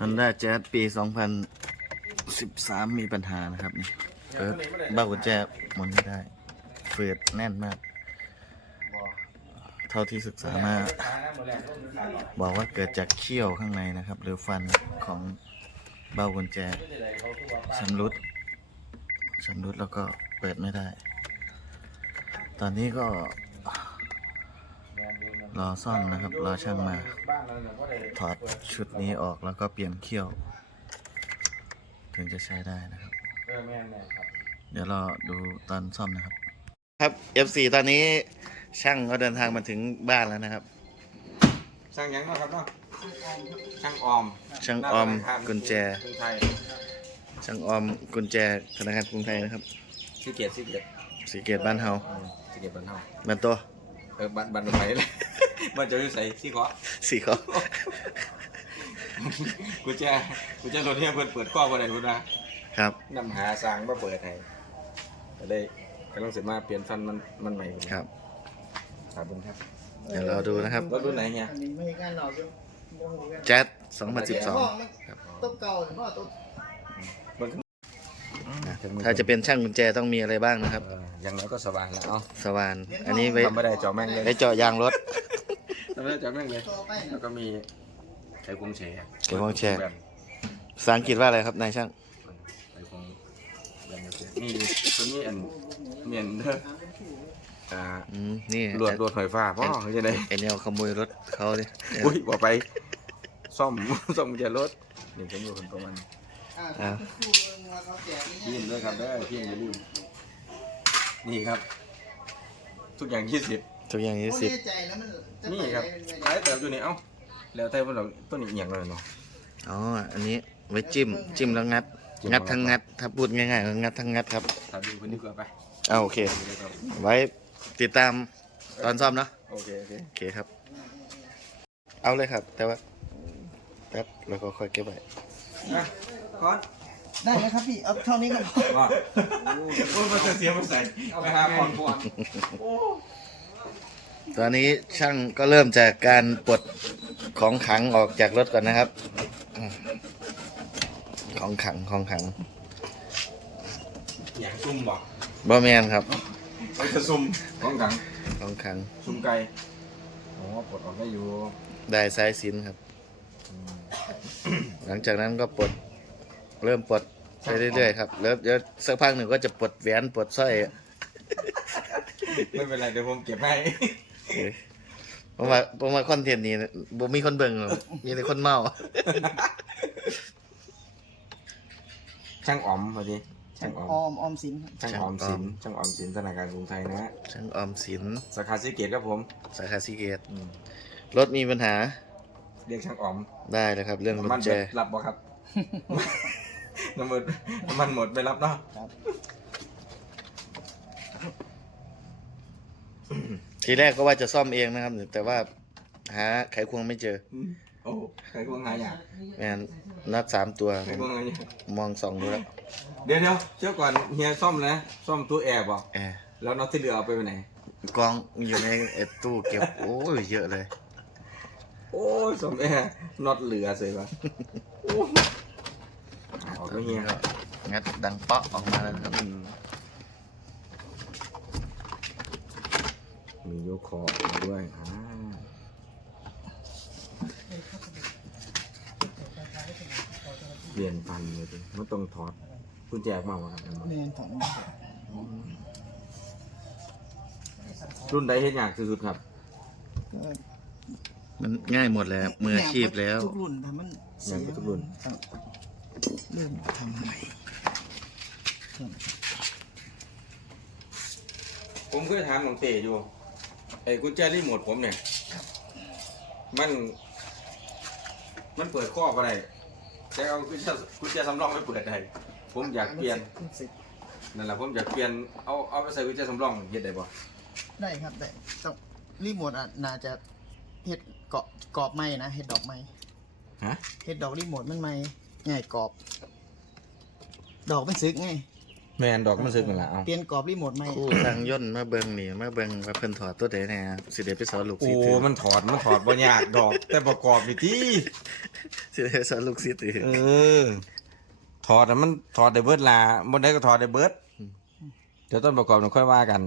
Honda Jazz ปี 2013 มีปัญหานะครับนี่เปิดเบ้ากุญแจหมุนไม่ได้เฟืดแน่นมาก เท่าที่ศึกษามาบอกว่าเกิดจากเขี้ยวข้างในนะครับ หรือฟันของเบ้ากุญแจชำรุดชำรุดแล้วก็เปิดไม่ได้ ตอนนี้ก็ รอซ่อมนะครับ รอช่างมา ถอดชุดนี้ออกแล้วก็เปลี่ยนเขี้ยว ถึงจะใช้ได้นะครับ เดี๋ยวรอดูตอนซ่อมนะครับ ครับ F4 ตอนนี้ช่างก็เดินทางมาถึงบ้านแล้วนะครับ ช่างยังเนาะครับเนาะช่างออมช่างออมกุญแจ กรุงไทยช่างออมกุญแจธนาคารกรุงไทยนะครับสีเกียรติสีเกียรติสีเกตบ้านเฮาอืมสีเกียรติบ้านเฮาบ้านตัว เออบ้านบ้านรถไฟเลย บ้านจะอยู่ใส่สีขอสีเขากูแจกูแจรถเนี่ยเปิดเปิดข้อบ่ได้พุ่นนะครับนำหาสร้างมาเปิดให้ก็เลยกำลังเสร็จมาเปลี่ยนฟันมันมันใหม่พุ่นครับครับผมครับเดี๋ยวเราดูนะครับรถรุ่นไหนเนี่ยอันนี้ไม่ให้การหลอกอยู่โมโหกันแจ๊ดห้อง2012มันตุ๊กเก่าหรือว่าตุ๊กเบิ่งนะถ้าจะเป็นช่างกุญแจต้องมีอะไรบ้างนะครับเอออย่างน้อยก็สว่างแล้วเอ้าสว่าน อันนี้ไว้ทำไม่ได้เจาะแม่งเลยไว้เจาะยางรถทำไม่ได้เจาะแม่งเลยตัวไปแล้วก็มีไข่ควงแฉไข่ควงแฉภาษาอังกฤษว่าอะไรครับนายช่าง ไข่ควงแบนแฉนี่ตัวนี้อันเมียนเด้ออ่าอืม นี่ลวดลวดไฟฟ้าพ่อเขาจะได้ไอแนวขโมยรถเขาดิอุ้ยบอกไป ซ่อม ซ่อมกุญแจรถนี่ผมอยู่คนประมาณอ่าคู่เมืองว่าเขาแจกนี่พี่ยินด้วยครับเด้อพี่ยินอย่าลืม นี่ครับ ทุกอย่างยี่สิบ ทุกอย่างยี่เขาสิบแน่ใจแล้วมันจะนี่ไปครับได้เป็นไงขายแต่อยู่นี่เอ้าแล้วแต่พวกเราต้นนี้เอียงเลยเนาะอ๋ออันนี้ไว้จิ้มจิ้มแล้วงัดจิ้มงัดทั้งงัดถ้าพูดง่ายๆก็งัดทั้งงัดครับถามดูคนนี้ก่อนไปเอาโอเคดูเลยครับไว้ติดตามตอนซ่อมเนาะโอเคโอเคโอเคครับ เอาเลยครับ แต่ว่าแป๊บแล้วก็ค่อยเก็บไว้นะคอนได้ไหมครับพี่ เอาเท่านี้ก็พอว่าโอ้ยมันจะเสียมันใส่เอาไปหาคอนก่อน ตอนนี้ช่างก็เริ่มจากการปลดของขังออกจากรถก่อนนะครับอืมของขังของขังอย่างซุ่มบอกบอแมนครับ ไปกระซุ่มของขังของขัง ซุ่มไก่อ๋อปลดออกได้อยู่ได้สายสินครับ หลังจากนั้นก็ปลดเริ่มปลดไปเรื่อยๆครับแล้วเดี๋ยวสักพักหนึ่งก็จะปลดแหวนปลดสร้อย ไม่เป็นไรเดี๋ยวผมเก็บให้ ผมว่าผมว่าคอนเทนต์นี้บ่มีคนเบิ่งหรอกมีแต่คนเมา ช่างอ๋อมพอดีช่างอ๋ออมอมออมสินครับช่างออมสินช่างออมสินธนาคารกรุงไทยนะฮะช่างออมสิน สาขาสีเกตครับผมสาขาซีเกตอืมรถมีปัญหาเรียกช่างอ๋อมได้เลยครับ เรื่องกุน้ำมัญนแจ เบิดรับบ่ครับ น้ำมันน้ำมันหมดไปรับเนาะครับ ทีแรกก็ว่าจะซ่อมเองนะครับ แต่ว่าหาไขควงไม่เจออืมโอ้ใครควงหายากแมนนัดสามตัวใครควงหายากมองส่องดูแล้วเดี๋ยวเดี๋ยวเจ้าก่อนเฮียซ่อมนะซ่อมตู้แอร์บอกแอร์แล้วน็อตที่เหลือเอาไปไว้ไหน กองอยู่ในไอ้ตู้เก็บโอ้ยเยอะเลย โอ้ยซ่อมแอร์น็อตเหลือเสยปะโอ้ยออกไปเฮียก็งัดดังเปาะออกมาแล้วนะครับอืม มียกคอมาด้วยอ่าเปลี่ยนฟันเลยดิมันต้องถอดกุญแจออกมาวะครับเรียนของรุ่นใดเห็นยากที่สุดครับ มันง่ายหมดเลยครับมืออาชีพแล้ว ทุกรุ่นแต่มันเสีงานทุกรุ่น ครับเริ่มทำใหม่ครับผมเคยถามหลวงเต๋อยู่ไอ้กุญแจรีโมทผมเนี่ยมัน มันเปิดข้ออะไรแต่เอากุญแจกุญแจสำรองไปเปิดได้ผมอยากเปลี่ยนนั่นแหละผมอยากเปลี่ยนเอาเอาไปใส่กุญแจสำรองเฮ็ดได้บ่ได้ครับได้ต้องรีโมทอะน่าจะเฮ็ดเกาะกรอบไม้นะเฮ็ดดอกไม้ฮะเฮ็ดดอกรีโมทมันไม้ง่ายกรอบ ดอกมันซึกไง แมนดอกมันซึกนั่นล่ะเอาเปลี่ยนกรอบรีโมทใหม่คู่ทางย่นต์มาเบิ่งนี่มาเบิ่งว่าเพิ่นถอดตัวใดแหน่ครับสิได้ไปสอนลูกโอ้ศิษย์ถือมันถอดมันถอดบ่ยากดอก แต่ประกอบอยู่ที่สิได้ไปสอนลูกศิษย์ถือเออ ถอดน่ะมันถอดได้เบิดลาบ่ได้ก็ถอดได้เบิดเดี๋ยวต้นประกอบเราค่อยว่ากัน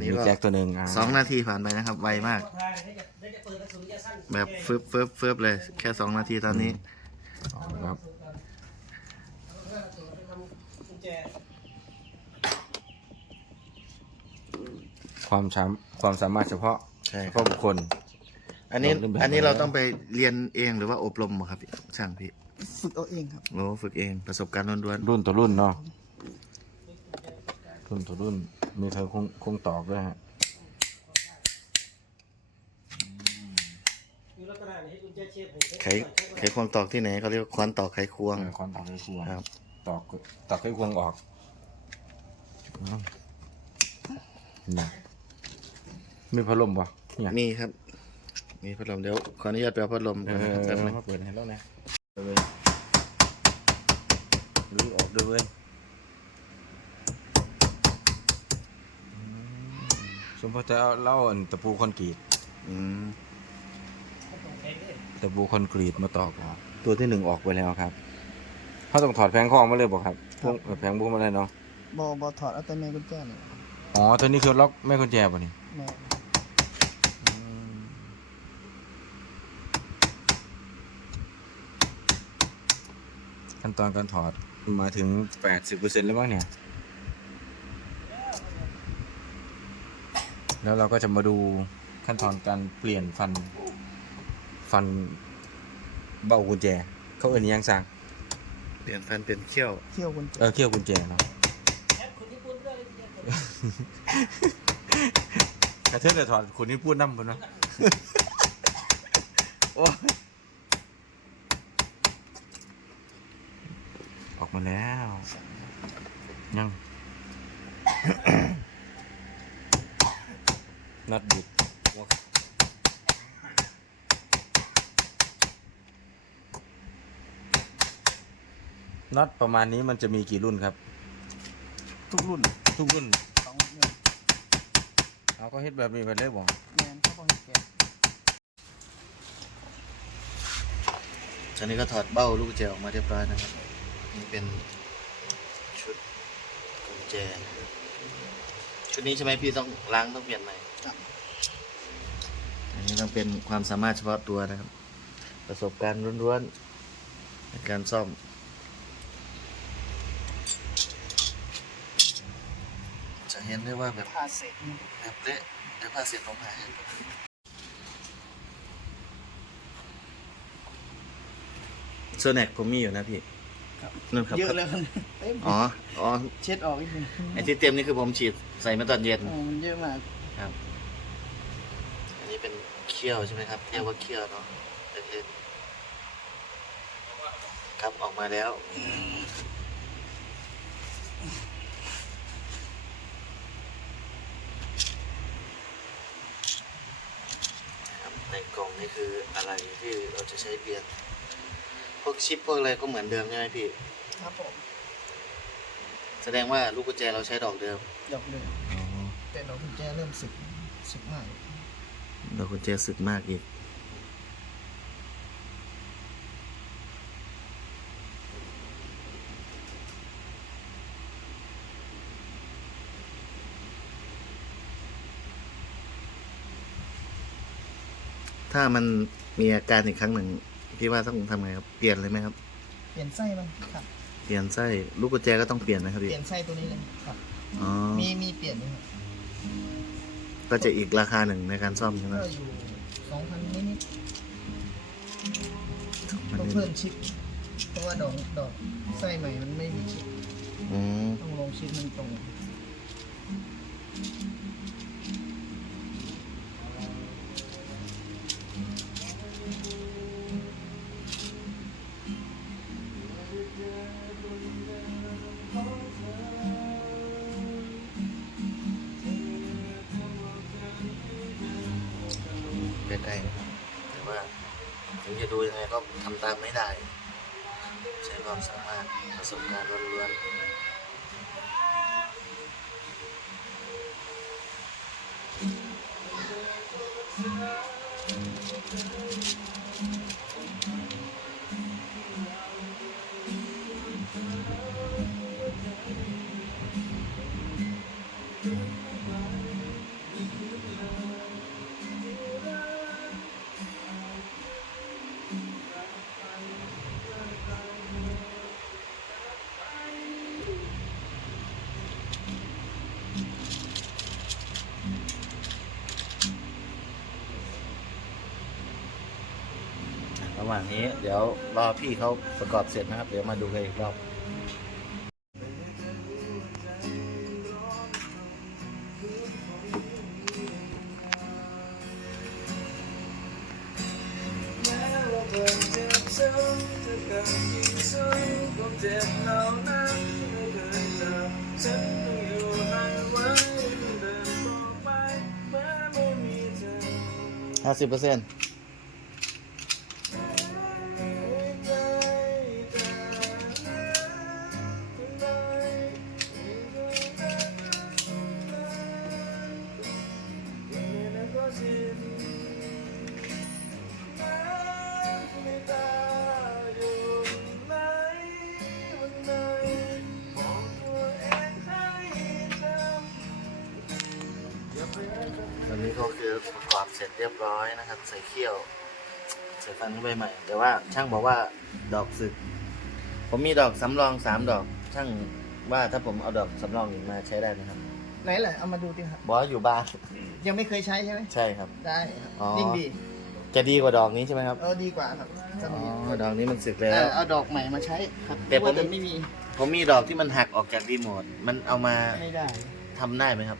มีแจ็คตัวหนึ่งอะสองนาทีผ่านไปนะครับ ไวมาก แบบฟึบฟึบฟึบเลย แค่สองนาทีตอนนี้ครับ ความสามความสามารถเฉพาะใช่เฉครับพาะบุคคล อันนี้เริ่มแบบอันนี้เราแล้วต้องไปเรียนเองหรือว่าอบรมเหรอครับพี่ช่างพี่ฝึกเอาเองครับ โอ้ฝึกเองประสบการณ์ล้วนรุ่นต่อรุ่นเนาะรุ่นต่อรุ่นมีเธอคงคงตอกด้วยฮะๆไขไขควงตอกที่ไหนเขาเรียกว่าควานตอกไขควง เออคอนตอกไขควงครับ ตอกตอกไขควงออกอืมนะมีพัดลมปะเนี่ยมีครับ มีพัดลมเดี๋ยวขออนุญาตไปเอาพัดลมเอก่อนอนะครับแป๊บนึงมาเปิดให้แล้วนะเลยรื้อออกด้วยเวยอืมสมมติจะเอาเล่าอันตะปูคอนกรีตอืมตะปูคอนกรีตมาตอกออกตัวที่หนึ่งออกไปแล้วครับ เขาต้องถอดแผงคล้องมาเลยบอกครับพวกแผงบุ้มาเลยเนาะบอบอถอดเอาแต่แม่กุญแจนี่อ๋อตัวนี้คือล็อกแม่กุญแจป่ะนี่แม่ขั้นตอนการถอดมาถึงแปดสิบเปอร์เซ็นต์แล้วบ้างเนี่ย แล้วเราก็จะมาดูขั้นตอนการเปลี่ยนฟัน ฟันเบ้ากุญแจ เขาเอ่นอิหยังสั่ง เปลี่ยนฟันเป็นเขี้ยวเที่ยวกุญแจเออเขี้ยวกุญแจเนาะกระเทือนจะถอดคนที่พูดน้ำคนเนาะโอ้ยออกมาแล้ว ยัง นัดบิดหัว น็อตประมาณนี้มันจะมีกี่รุ่นครับ ทุกรุ่นทุกรุ่นสองเนี่ยเอาก็เฮ็ดแบบนี้ไปเลยบ่แมนเขาบอกให้แกะตอนนี้ก็ถอดเบ้าลูกกุญแจออกมาเรียบร้อยนะครับนี่เป็นชุดกุญแจ ชุดนี้ใช่ไหมพี่ต้องล้างต้องเปลี่ยนใหม่ครับอันนี้ต้องเป็นความสามารถเฉพาะตัวนะครับ ประสบการณ์ล้วนๆในการซ่อม จะเห็นได้ว่าแบบพาเสร็จนี่แบบเละเดี๋ยวพาเสร็จผมหายโซแนกผมมีอยู่นะพี่นั่นครับเยอะแล้วครับเอ้ยอ๋ออ๋อเช็ดออกอีกทีไอ้ที่เต็มนี่คือผมฉีดใส่มาตอนเย็นอ๋อมันเยอะมากครับ อันนี้เป็นเขี้ยวใช่ไหมครับเรียกว่าเขี้ยวเนาะเล็กๆครับออกมาแล้ว นะครับในก ล่องนี่คืออะไรที่เราจะใช้เปลี่ยน พวกชิปพวกอะไรก็เหมือนเดิมใช่ไหมพี่ ครับผมแสดงว่าลูกกุญแจเราใช้ดอกเดิม ดอกเดิมแต่ดอกกุญแจเริ่มสึกสึกมาก ดอกกุญแจสึกมากอีก ถ้ามันมีอาการอีกครั้งหนึ่งพี่ว่าต้องทำไงครับ เปลี่ยนเลยไหมครับ เปลี่ยนไส้มันครับ เปลี่ยนไส้ลูกกุญแจก็ต้องเปลี่ยนนะครับเปพี่ลี่ยนไส้ตัวนี้เลยครับ อ๋อมีมีเปลี่ยนด้วยครับก็จะอีกราคาหนึ่งในการซ่อมใช่ไหมก็อยู่สองพันนิดมันๆต้องนี่เพิ่มชิป เพราะว่าดอกดอกไส้ใหม่มันไม่มีชิป อืมต้องลงชิปมันตรง ทำตามไม่ได้ ใช้ความสามารถประสบการณ์ล้วนๆ ระหว่างนี้เดี๋ยวรอพี่เขาประกอบเสร็จนะครับ เดี๋ยวมาดูกันอีกรอบห้าสิบเปอร์เซ็นต์ คือประกอบเสร็จเรียบร้อยนะครับ ใส่เขี้ยว ใส่ฟันเข้าไปใหม่ แต่ว่าช่างบอกว่าดอกสึก ผมมีดอกสำรองสามดอก ช่างว่าถ้าผมเอาดอกสำรองอีกมาใช้ได้ไหมครับไหนแหละเอามาดูดิครับ บอกว่าอยู่บ้าน ยังไม่เคยใช้ใช่ไหมใช่ครับ ได้ครับอ๋อ ยิ่งดีจะดีกว่าดอกนี้ใช่ไหมครับ เออดีกว่าครับจะอ๋มีอดอกนี้มันสึกเอแล้วอเอาดอกใหม่มาใช้ครับแต่ผม ว่าจะไม่มีผมมีดอกที่มันหักออกจากรีโมท มันเอามาไม่ได้ ทำได้ไหมครับ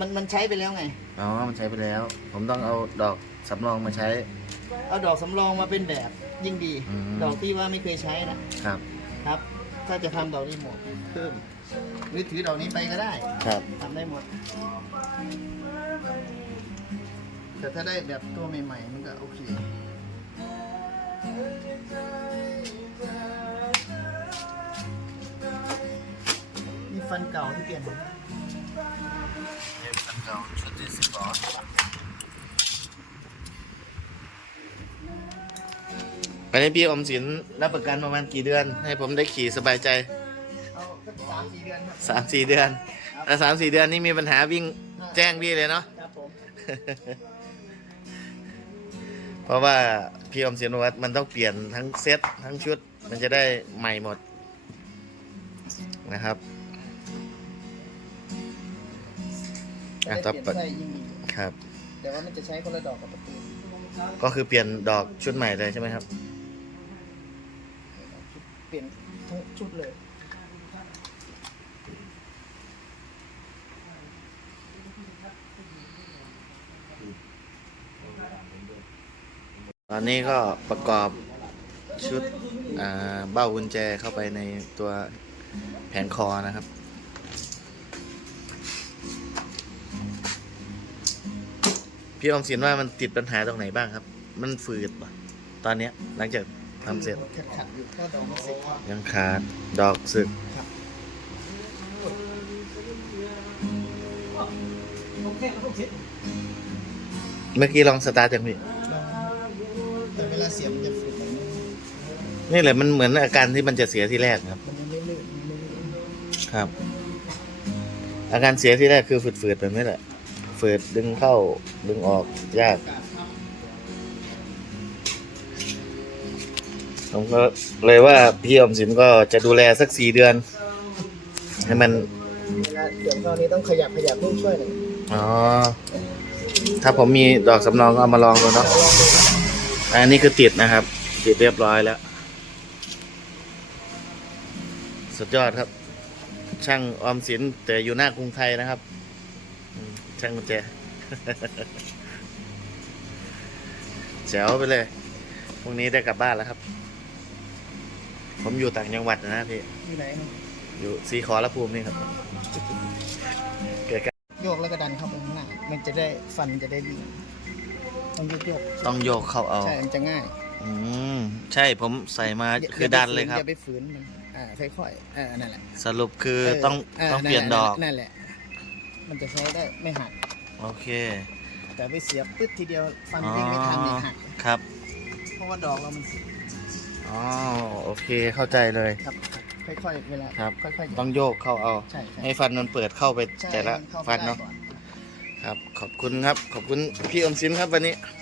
มันมันใช้ไปแล้วไง อ๋อ มันใช้ไปแล้ว ผมต้องเอาดอกสำรองมาใช้ เอาดอกสำรองมาเป็นแบบยิ่งดี อืม ดอกที่ว่าไม่เคยใช้นะ ครับ ครับ ถ้าจะทำดอกรีโมทเพิ่มหรือถือดอกนี้ไปก็ได้ครับ ทำได้หมด แต่ถ้าได้แบบตัวใหม่ ๆ มันก็โอเคมีฟันเก่าที่เปลี่ยนหมดฟันเก่า อันนี้พี่อมสินรับประกันประมาณกี่เดือน ให้ผมได้ขี่สบายใจเอาสักสามสี่เดือนครับสามสี่เดือนถ้าสามสี่เดือนนี่มีปัญหาวิ่งแจ้งพี่เลยเนาะ ครับผมเพราะว่าพี่อมสินว่ามันต้องเปลี่ยนทั้งเซ็ตทั้งชุด มันจะได้ใหม่หมดนะครับ อะได้ต่อเปลี่ยนไปไส้ยิ่งดีครับ แต่ว่ามันจะใช้คนละดอกกับประตูก็คือเปลี่ยนดอกชุดใหม่เลยใช่ไหมครับ เปลี่ยนทั้งชุดเลย ตอนนี้ก็ประกอบชุดอ่าเบ้ากุญแจเข้าไปในตัวแผงคอนะครับ พี่อมสินว่ามันติดปัญหาตรงไหนบ้างครับ มันฝืดป่ะตอนเนี้ย หลังจากทำเสร็จขัดขัดๆอยู่ก็ดอกมันสิบยังขาดดอกสึกโอเคครับโอเคเมื่อกี้ลองสตาร์ทยังพี่แต่เวลาเสียบมันจะฝืดแบบนี้นี่แหละมันเหมือนอาการที่มันจะเสียที่แรกครับมันยังไม่ลื่นมันไม่ลื่นครับ อาการเสียที่แรกคือฝืดๆแบบนี้แหละ ฝืดดึงเข้าดึงออกยากผมก็เลยว่าพี่อมสินก็จะดูแลสักสี่เดือน ให้มันเวลาเดี๋ยวตอนนี้ต้องขยับขยับเพื่อช่วยหน่อยอ๋อ ถ้าผมมีดอกสำรองก็เอามาลองดูเนาะอันนี้คือติดนะครับ ติดเรียบร้อยแล้ว สุดยอดครับ ช่างออมสินแต่อยู่หน้ากรุงไทยนะครับอืม ช่างกุญแจแจ๋วไปเลยพรุ่งนี้ได้กลับบ้านแล้วครับ ผมอยู่ต่างจังหวัดนะพี่ อยู่ไหนครับอยู่สีขอรภูมินี่ครับ เกิดการโยกแล้วก็ดันเข้าไปข้างหน้ามันจะได้ฟันจะได้ดีต้องโยกโยกต้องโยกเข้าเอา ใช่มันจะง่ายอืมใช่ผมใส่มาคือดันเลยครับอย่าไปฝืนมันอ่าค่อยๆอ่านั่นแหละสรุปคือเต้องต้องเปลี่ยนดอกนั่นแหละ มันจะใช้ได้ไม่หัก โอเคแต่ไปเสียบปึ๊ดทีเดียวฟันวิ่งไม่ทันนี่หัก ครับ เพราะว่าดอกเรามันเสียอ๋อ โอเค เข้าใจเลยครับค่อยๆเวลาครับ ค่อยๆต้องโยกเข้าเอา ใช่ใช่ให้ฟันมันเปิดเข้าไปใช่แต่ละมัเข้าไปฟันได้เนาะก่อ ครับ ขอบคุณครับ ขอบคุณพี่อมสินครับวันนี้ค